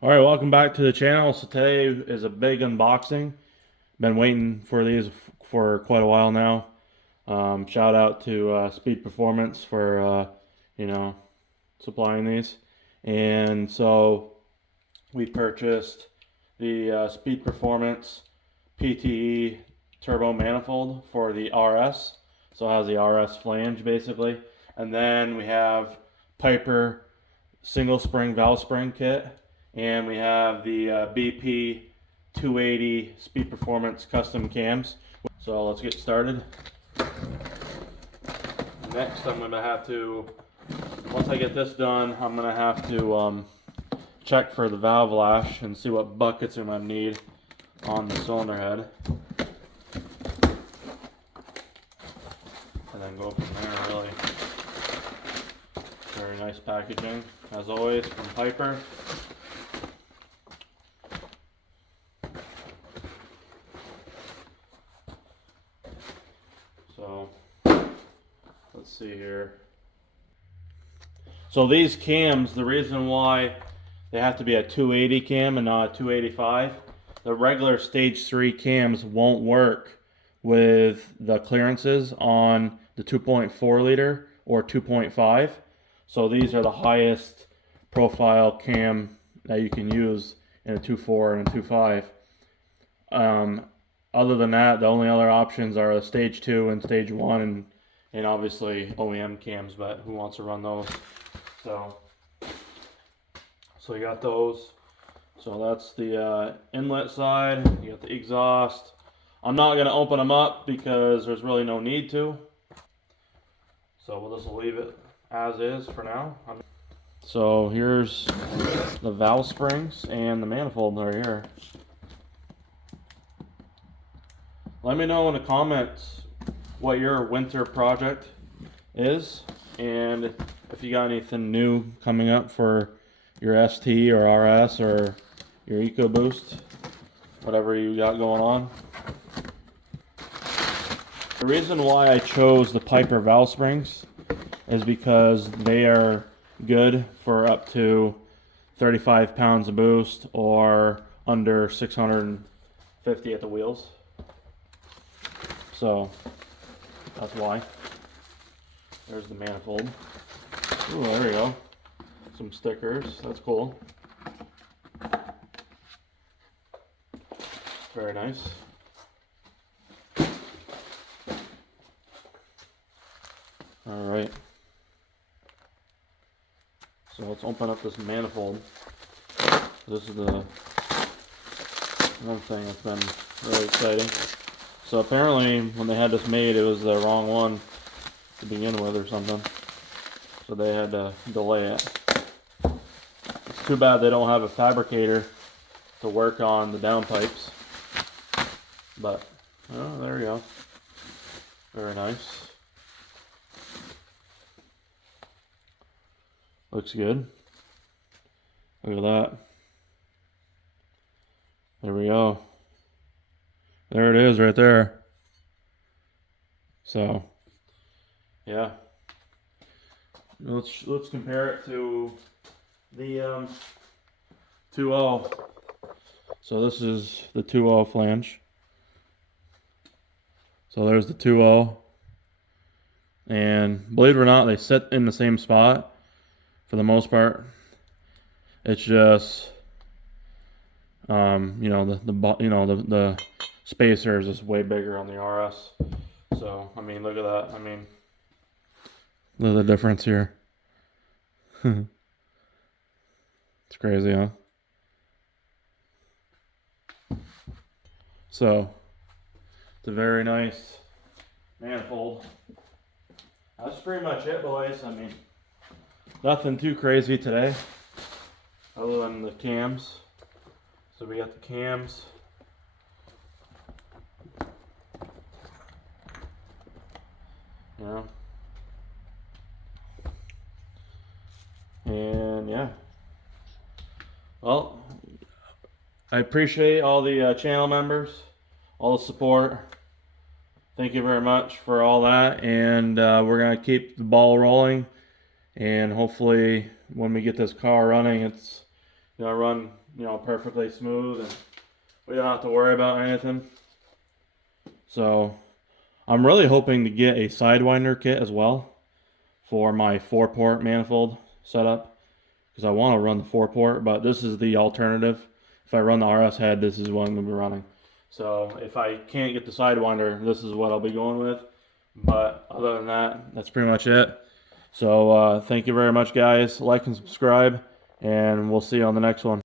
All right, welcome back to the channel. So today is a big unboxing. Been waiting for these for quite a while now. Shout out to Speed Performance for supplying these. And so we purchased the Speed Performance PTE turbo manifold for the RS. So it has the RS flange basically, and then we have Piper single spring valve spring kit, and we have the BP 280 Speed Performance custom cams. So let's get started. Next, I'm gonna have to, once I get this done, I'm gonna have to check for the valve lash and see what buckets I'm gonna need on the cylinder head, and then go from there. Really, very nice packaging as always from Piper. So let's see here. So these cams, the reason why they have to be a 280 cam and not a 285, the regular stage 3 cams won't work with the clearances on the 2.4 liter or 2.5. So these are the highest profile cam that you can use in a 2.4 and a 2.5. Other than that, the only other options are a stage 2 and stage 1, and obviously OEM cams, but who wants to run those? So you got those. So that's the inlet side. You got the exhaust. I'm not going to open them up because there's really no need to. So we'll just leave it as is for now. So here's the valve springs and the manifold right here. Let me know in the comments what your winter project is, and if you got anything new coming up for your ST or RS or your EcoBoost, whatever you got going on. The reason why I chose the Piper valve springs is because they are good for up to 35 pounds of boost or under 650 at the wheels. So that's why. There's the manifold. Ooh, there we go. Some stickers. That's cool. Very nice. All right. So let's open up this manifold. This is the one thing that's been really exciting. So apparently when they had this made, it was the wrong one to begin with or something. So they had to delay it. It's too bad they don't have a fabricator to work on the downpipes. But, oh, there we go. Very nice. Looks good. Look at that. There we go. There it is right there. So, yeah. Let's compare it to the 2.0. So this is the 2.0 flange. So there's the 2.0. And believe it or not, they sit in the same spot for the most part. It's just the spacer is just way bigger on the RS. So, I mean, look at that. I mean, look at the difference here. It's crazy, huh? So, it's a very nice manifold. That's pretty much it, boys. I mean, nothing too crazy today, other than the cams. So we got the cams. Yeah. And yeah. Well, I appreciate all the channel members, all the support. Thank you very much for all that. And we're going to keep the ball rolling. And hopefully when we get this car running, it's gonna run, you know, perfectly smooth, and we don't have to worry about anything. So I'm really hoping to get a Sidewinder kit as well for my 4-port manifold setup, because I want to run the 4-port, but this is the alternative. If I run the RS head, this is what I'm going to be running. So if I can't get the Sidewinder, this is what I'll be going with. But other than that, that's pretty much it. So thank you very much, guys. Like and subscribe, and we'll see you on the next one.